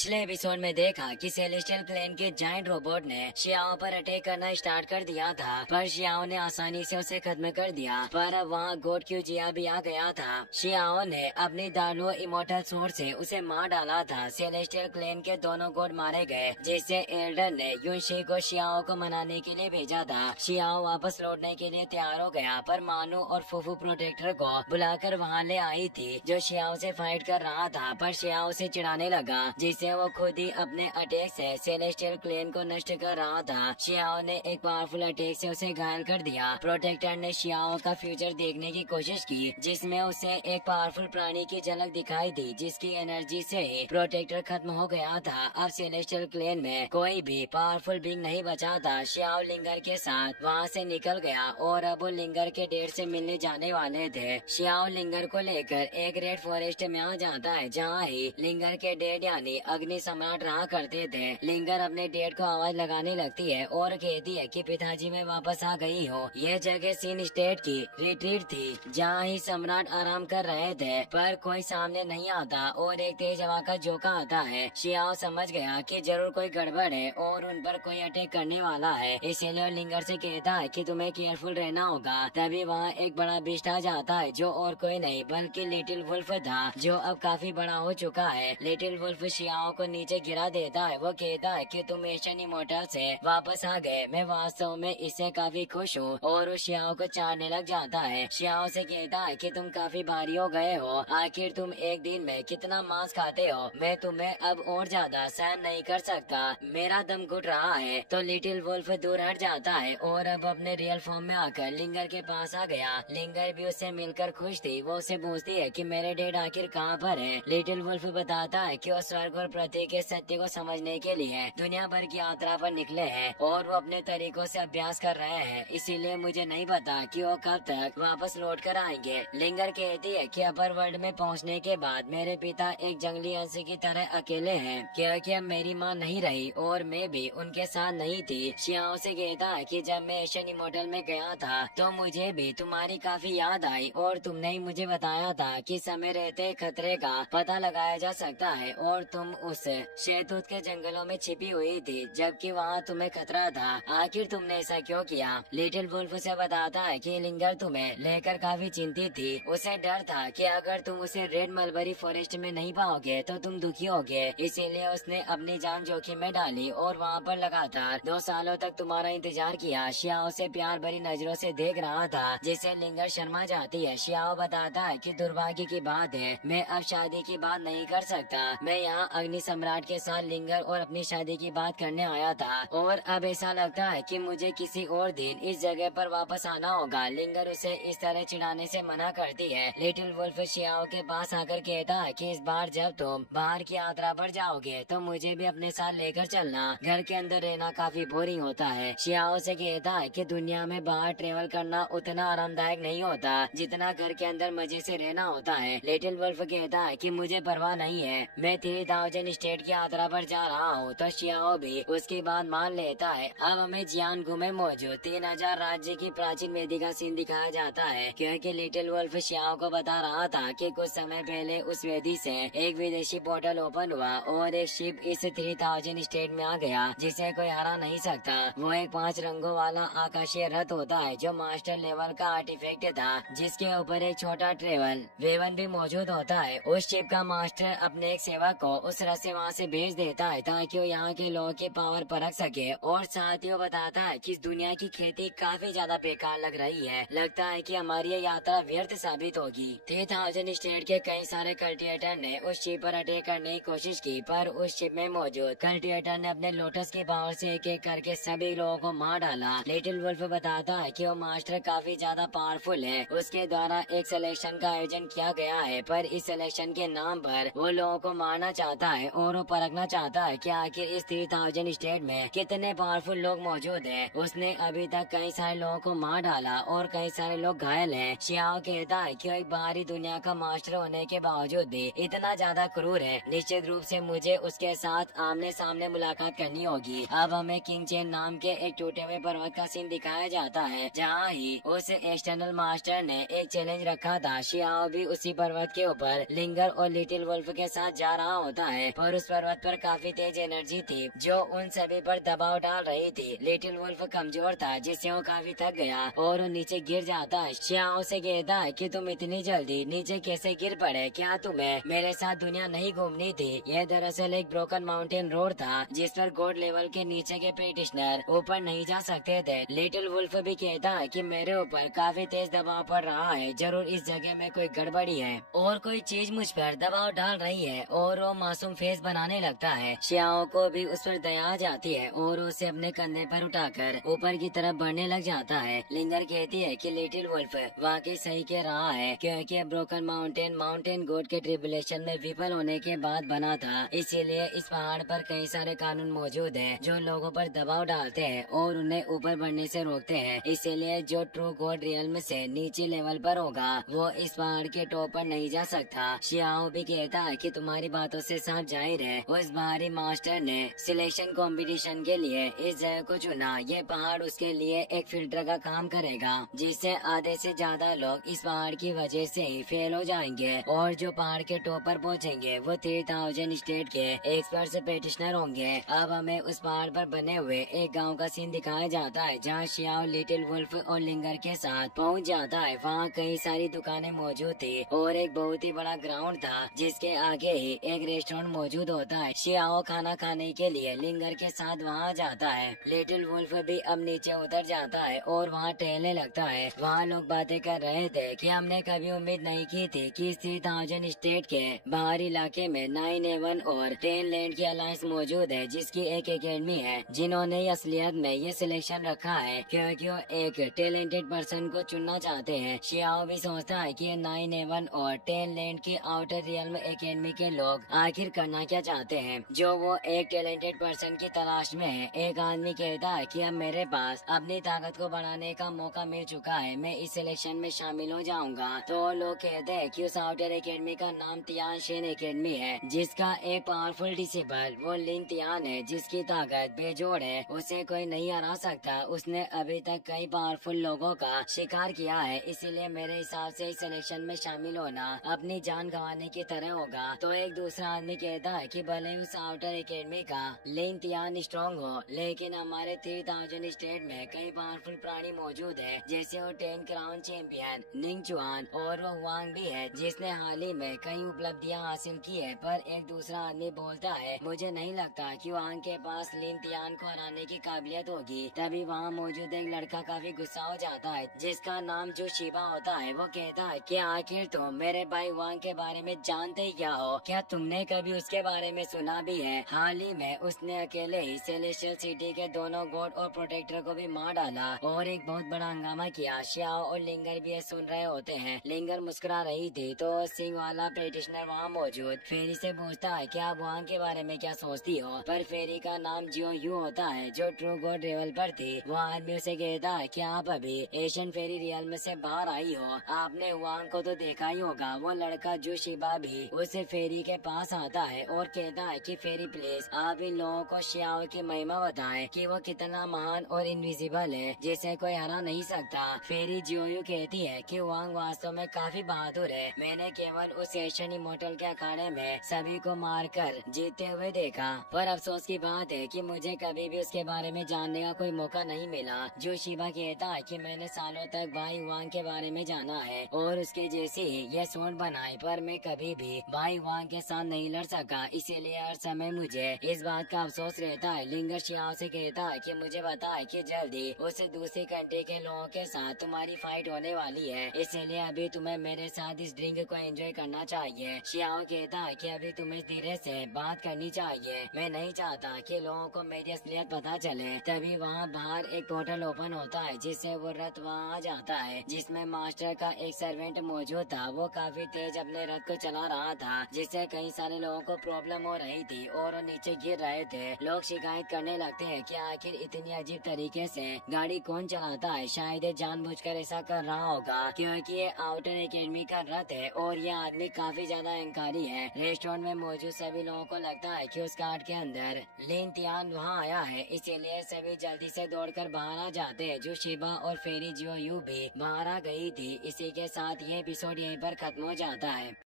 पिछले एपिसोड में देखा कि सेलेस्टियल क्लेन के जायंट रोबोट ने शियाओ पर अटैक करना स्टार्ट कर दिया था, पर शियाओ ने आसानी से उसे खत्म कर दिया। पर अब वहाँ गोड क्यूजिया भी आ गया था। शियाओ ने अपनी दालो इमोर्टल सोर्ड से उसे मार डाला था। सेलेस्टियल क्लेन के दोनों गोड मारे गए, जिससे एल्डर ने युनशी को शियाओ को मनाने के लिए भेजा था। शियाओ वापस लौटने के लिए तैयार हो गया, पर मानू और फुफू प्रोटेक्टर को बुलाकर वहाँ ले आई थी, जो शियाओ से फाइट कर रहा था। पर शियाओ से चिढ़ाने लगा, जिससे वो खुद ही अपने अटैक से सेलेस्टियल क्लेन को नष्ट कर रहा था। शियाओ ने एक पावरफुल अटैक से उसे घायल कर दिया। प्रोटेक्टर ने शियाओ का फ्यूचर देखने की कोशिश की, जिसमें उसे एक पावरफुल प्राणी की झलक दिखाई दी, जिसकी एनर्जी से ही प्रोटेक्टर खत्म हो गया था। अब सेलेस्टियल क्लेन में कोई भी पावरफुल बींग नहीं बचा था। शियाओ लिंगर के साथ वहाँ से निकल गया और अब वो लिंगर के डेड से मिलने जाने वाले थे। शियाओ लिंगर को लेकर एक रेड फॉरेस्ट में आ जाता है, जहाँ ही लिंगर के डेड यानी अग्नि सम्राट रहा करते थे। लिंगर अपने डेड को आवाज लगाने लगती है और कहती है कि पिताजी मैं वापस आ गई हूँ। यह जगह सीन स्टेट की रिट्रीट थी, जहाँ ही सम्राट आराम कर रहे थे, पर कोई सामने नहीं आता और एक तेज हवा का झोंका आता है। शियाओ समझ गया कि जरूर कोई गड़बड़ है और उन पर कोई अटैक करने वाला है, इसीलिए लिंगर से कहता है कि तुम्हें केयरफुल रहना होगा। तभी वहाँ एक बड़ा बीस्ट आ जाता है, जो और कोई नहीं बल्कि लिटिल वुल्फ था, जो अब काफी बड़ा हो चुका है। लिटिल वुल्फ शियाओ को नीचे गिरा देता है। वो कहता है कि तुम एशियन इमोर्टल से वापस आ गए, मैं वास्तव में इससे काफी खुश हूँ, और वो शियाओ को चाटने लग जाता है। शियाओ से कहता है कि तुम काफी भारी हो गए हो, आखिर तुम एक दिन में कितना मांस खाते हो, मैं तुम्हें अब और ज्यादा सहन नहीं कर सकता, मेरा दम घुट रहा है। तो लिटिल वुल्फ दूर हट जाता है और अब अपने रियल फॉर्म में आकर लिंगर के पास आ गया। लिंगर भी उससे मिलकर खुश थी। वो उसे पूछती है कि मेरे डेड आखिर कहाँ पर है। लिटिल वुल्फ बताता है कि वो स्वर्ग और पृथ्वी के सत्य को समझने के लिए दुनिया भर की यात्रा पर निकले हैं और वो अपने तरीकों से अभ्यास कर रहे हैं, इसीलिए मुझे नहीं पता कि वो कब तक वापस लौट कर आएंगे। लिंगर कहती है कि अपर वर्ल्ड में पहुंचने के बाद मेरे पिता एक जंगली हंसी की तरह अकेले हैं, क्योंकि अब मेरी माँ नहीं रही और मैं भी उनके साथ नहीं थी। शियाओ से कहता है कि जब मैं एशियन इमोर्टल में गया था तो मुझे भी तुम्हारी काफी याद आई और तुमने ही मुझे बताया था कि समय रहते खतरे का पता लगाया जा सकता है, और तुम उस शहतूत के जंगलों में छिपी हुई थी जबकि वहाँ तुम्हें खतरा था। आखिर तुमने ऐसा क्यों किया? लिटिल वुल्फ से बताता है कि लिंगर तुम्हें लेकर काफी चिंतित थी। उसे डर था कि अगर तुम उसे रेड मलबरी फॉरेस्ट में नहीं पाओगे तो तुम दुखी होगे, इसीलिए उसने अपनी जान जोखिम में डाली और वहाँ पर लगातार 2 सालों तक तुम्हारा इंतजार किया। शियाओ से प्यार भरी नजरों से देख रहा था, जिससे लिंगर शर्मा जाती है। शियाओ बताता है कि दुर्भाग्य की बात है, मैं अब शादी की बात नहीं कर सकता। मैं यहाँ अग्नि सम्राट के साथ लिंगर और अपनी शादी की बात करने आया था, और अब ऐसा लगता है कि मुझे किसी और दिन इस जगह पर वापस आना होगा। लिंगर उसे इस तरह चिढ़ाने से मना करती है। लिटिल वुल्फ शियाओ के पास आकर कहता है कि इस बार जब तुम बाहर की यात्रा पर जाओगे तो मुझे भी अपने साथ लेकर चलना, घर के अंदर रहना काफी बोरिंग होता है। शियाओ से कहता है कि दुनिया में बाहर ट्रेवल करना उतना आरामदायक नहीं होता जितना घर के अंदर मजे से रहना होता है। लिटिल वुल्फ कहता है कि मुझे परवाह नहीं है, मैं 3000 स्टेट की यात्रा पर जा रहा हूँ। तो शियाओ भी उसकी बात मान लेता है। अब हमें जियानगु में मौजूद 3000 राज्य की प्राचीन वेदी का सीन दिखाया जाता है, क्योंकि लिटिल वुल्फ शियाओ को बता रहा था कि कुछ समय पहले उस वेदी से एक विदेशी पोर्टल ओपन हुआ और एक शिप इस 3000 स्टेट में आ गया, जिसे कोई हरा नहीं सकता। वो एक 5 रंगों वाला आकाशीय रथ होता है, जो मास्टर लेवल का आर्टिफैक्ट था, जिसके ऊपर एक छोटा ट्रेवल वेवन भी मौजूद होता है। उस शिप का मास्टर अपने एक सेवक को उस रथ से वहाँ से भेज देता है ताकि वो यहाँ के लोगों की पावर परख सके, और साथ ही वो बताता है कि इस दुनिया की खेती काफी ज्यादा बेकार लग रही है, लगता है कि हमारी ये यात्रा व्यर्थ साबित होगी। 3000 स्टेट के कई सारे कल्टिवेटर ने उस शिप पर अटैक करने की कोशिश की, पर उस शिप में मौजूद कल्टिवेटर ने अपने लोटस की पावर से एक एक करके सभी लोगों को मार डाला। लिटिल वुल्फ बताता है कि वो मास्टर काफी ज्यादा पावरफुल है, उसके द्वारा एक सिलेक्शन का आयोजन किया गया है, पर इस सिलेक्शन के नाम पर वो लोगों को मारना चाहता है और वो परखना चाहता है कि आखिर इस 3000 स्टेट में कितने पावरफुल लोग मौजूद हैं। उसने अभी तक कई सारे लोगों को मार डाला और कई सारे लोग घायल हैं। शियाओ कहता है कि एक बाहरी दुनिया का मास्टर होने के बावजूद भी इतना ज्यादा क्रूर है, निश्चित रूप से मुझे उसके साथ आमने सामने मुलाकात करनी होगी। अब हमें किंग चेन नाम के एक टूटे हुए पर्वत का सीन दिखाया जाता है, जहाँ ही उस एक्सटर्नल मास्टर ने एक चैलेंज रखा था। शियाओ भी उसी पर्वत के ऊपर लिंगर और लिटिल वुल्फ के साथ जा रहा होता है। पर उस पर्वत पर काफी तेज एनर्जी थी जो उन सभी पर दबाव डाल रही थी। लिटिल वुल्फ कमजोर था जिससे वो काफी थक गया और वो नीचे गिर जाता है। श्याओ से कहता है कि तुम इतनी जल्दी नीचे कैसे गिर पड़े, क्या तुम्हें मेरे साथ दुनिया नहीं घूमनी थी? यह दरअसल एक ब्रोकन माउंटेन रोड था जिस पर गॉड लेवल के नीचे के पेटिशनर ऊपर नहीं जा सकते थे। लिटिल वुल्फ भी कहता है कि मेरे ऊपर काफी तेज दबाव पड़ रहा है, जरूर इस जगह में कोई गड़बड़ी है और कोई चीज मुझ पर दबाव डाल रही है, और वो मासूम फेस बनाने लगता है। श्याओ को भी उस पर दया आ जाती है और उसे अपने कंधे पर उठाकर ऊपर की तरफ बढ़ने लग जाता है। लिंगर कहती है कि लिटिल वुल्फ वाकई सही कह रहा है, क्योंकि ब्रोकन माउंटेन गॉड के ट्रिबुलेशन में विफल होने के बाद बना था, इसीलिए इस पहाड़ पर कई सारे कानून मौजूद हैं जो लोगों पर दबाव डालते हैं और उन्हें ऊपर बढ़ने से रोकते हैं। इसीलिए जो ट्रू गॉड रियल्म से नीचे लेवल पर होगा वो इस पहाड़ के टॉप पर नहीं जा सकता। श्याओ भी कहता है कि तुम्हारी बातों से साफ जाहिर है उस बाहरी मास्टर ने सिलेक्शन कंपटीशन के लिए इस जगह को चुना। ये पहाड़ उसके लिए एक फिल्टर का काम करेगा, जिससे आधे से ज्यादा लोग इस पहाड़ की वजह से ही फेल हो जाएंगे, और जो पहाड़ के टॉप पर पहुंचेंगे वो 3000 स्टेट के एक्सपर्ट पेटिशनर होंगे। अब हमें उस पहाड़ पर बने हुए एक गांव का सीन दिखाया जाता है जहां श्याओ लिटिल वुल्फ और लिंगर के साथ पहुंच जाता है। वहां कई सारी दुकानें मौजूद थी और एक बहुत ही बड़ा ग्राउंड था जिसके आगे ही एक रेस्टोरेंट मौजूद होता है। श्याओ खाना खाने के लिए लिंगर के साथ वहां जाता है। लिटिल वुल्फ भी अब नीचे उतर जाता है और वहां टहलने लगता है। वहां लोग बातें कर रहे थे कि हमने कभी उम्मीद नहीं की थी कि 3000 स्टेट के बाहरी इलाके में 9A1 और 10 लैंड की अलायंस मौजूद है, जिसकी एक एकेडमी है जिन्होंने असलियत में ये सिलेक्शन रखा है क्योंकि वो एक टैलेंटेड पर्सन को चुनना चाहते हैं। श्याओ भी सोचता है कि 9A1 और 10 लैंड की आउटर रियल्म एकेडमी के लोग आखिर करना क्या चाहते हैं, जो वो एक टैलेंटेड पर्सन की तलाश में है। एक आदमी कहता है कि अब मेरे पास अपनी ताकत को बढ़ाने का मौका मिल चुका है, मैं इस सिलेक्शन में शामिल हो जाऊंगा। तो लोग कहते हैं कि उस आउटर एकेडमी का नाम तियान शेन एकेडमी है, जिसका एक पावरफुल डिसिपल वो लिन तियान है जिसकी ताकत बेजोड़ है, उसे कोई नहीं हरा सकता। उसने अभी तक कई पावरफुल लोगों का शिकार किया है, इसीलिए मेरे हिसाब से इस सिलेक्शन में शामिल होना अपनी जान गंवाने की तरह होगा। तो एक दूसरा आदमी कहता है कि भले उस आउटर एकेडमी का लिन तियान स्ट्रॉन्ग हो, लेकिन हमारे 3000 स्टेट में कई पावरफुल प्राणी मौजूद है, जैसे वो 10 क्राउन चैंपियन निंग चुआन और वो हुआंग भी है जिसने हाल ही में कई उपलब्धियां हासिल की है। पर एक दूसरा आदमी बोलता है मुझे नहीं लगता कि हुआंग के पास लिन तियान को हराने की काबिलियत होगी। तभी वहाँ मौजूद एक लड़का काफी गुस्सा हो जाता है जिसका नाम जो शिबा होता है। वो कहता है कि आखिर तुम मेरे भाई हुआंग के बारे में जानते ही क्या हो, क्या तुमने कभी उसके बारे में सुना भी है? हाल ही में उसने अकेले ही सेलेस्टियल सिटी के दोनों गॉड और प्रोटेक्टर को भी मार डाला और एक बहुत बड़ा हंगामा किया। श्याओ और लिंगर भी ये सुन रहे होते हैं। लिंगर मुस्कुरा रही थी तो सिंह वाला पेटिशनर वहाँ मौजूद फेरी से पूछता है कि आप वहाँ के बारे में क्या सोचती हो, पर फेरी का नाम जियो यू होता है जो ट्रू गॉड रियल पर थी। वो आदमी उसे कहता है कि आप अभी एशियन फेरी रियल में से बाहर आई हो, आपने हुआंग को तो देखा ही होगा। वो लड़का जो शिबा भी उसे फेरी के पास आता है और कहता है कि फेरी प्लीज आप इन लोगों को श्याओ की महिमा बताएं कि वो कितना महान और इनविजिबल है जिसे कोई हरा नहीं सकता। फेरी जियोयू कहती है कि हुआंग वास्तव में काफी बहादुर है, मैंने केवल उस एशियन इमोर्टल के अखाड़े में सभी को मारकर जीतते हुए देखा, पर अफसोस की बात है कि मुझे कभी भी उसके बारे में जानने का कोई मौका नहीं मिला। जो शिबा कहता है कि मैंने सालों तक भाई हुआंग के बारे में जाना है और उसके जैसी ही ये सूंड बनाई, पर मैं कभी भी भाई हुआंग के साथ नहीं लड़ सका, इसीलिए हर समय मुझे इस बात का अफसोस रहता है। लिंगर श्याओ से कहता है कि मुझे पता है कि जल्दी उस दूसरी कंट्री के लोगों के साथ तुम्हारी फाइट होने वाली है, इसीलिए अभी तुम्हें मेरे साथ इस ड्रिंक को एंजॉय करना चाहिए। श्याओ कहता है कि अभी तुम्हें धीरे से बात करनी चाहिए, मैं नहीं चाहता कि लोगों को मेरी असलियत पता चले। तभी वहाँ बाहर एक पोर्टल ओपन होता है जिससे वो रथ वहाँ आ जाता है जिसमें मास्टर का एक सर्वेंट मौजूद था। वो काफी तेज अपने रथ को चला रहा था जिससे कई सारे लोगों को प्रॉब्लम हो रही थी और वो नीचे गिर रहे थे। लोग शिकायत करने लगते हैं कि आखिर इतनी अजीब तरीके से गाड़ी कौन चलाता है, शायद ये जानबूझकर ऐसा कर रहा होगा क्योंकि ये आउटर एकेडमी का रथ है और ये आदमी काफी ज्यादा अहंकारी है। रेस्टोरेंट में मौजूद सभी लोगों को लगता है कि उस कार्ड के अंदर लिन तियान वहाँ आया है, इसीलिए सभी जल्दी से दौड़कर बाहर आ जाते हैं। जो शिबा और फेरी जियो यू भी बाहर आ गई थी। इसी के साथ ये एपिसोड यहीं पर खत्म हो जाता है।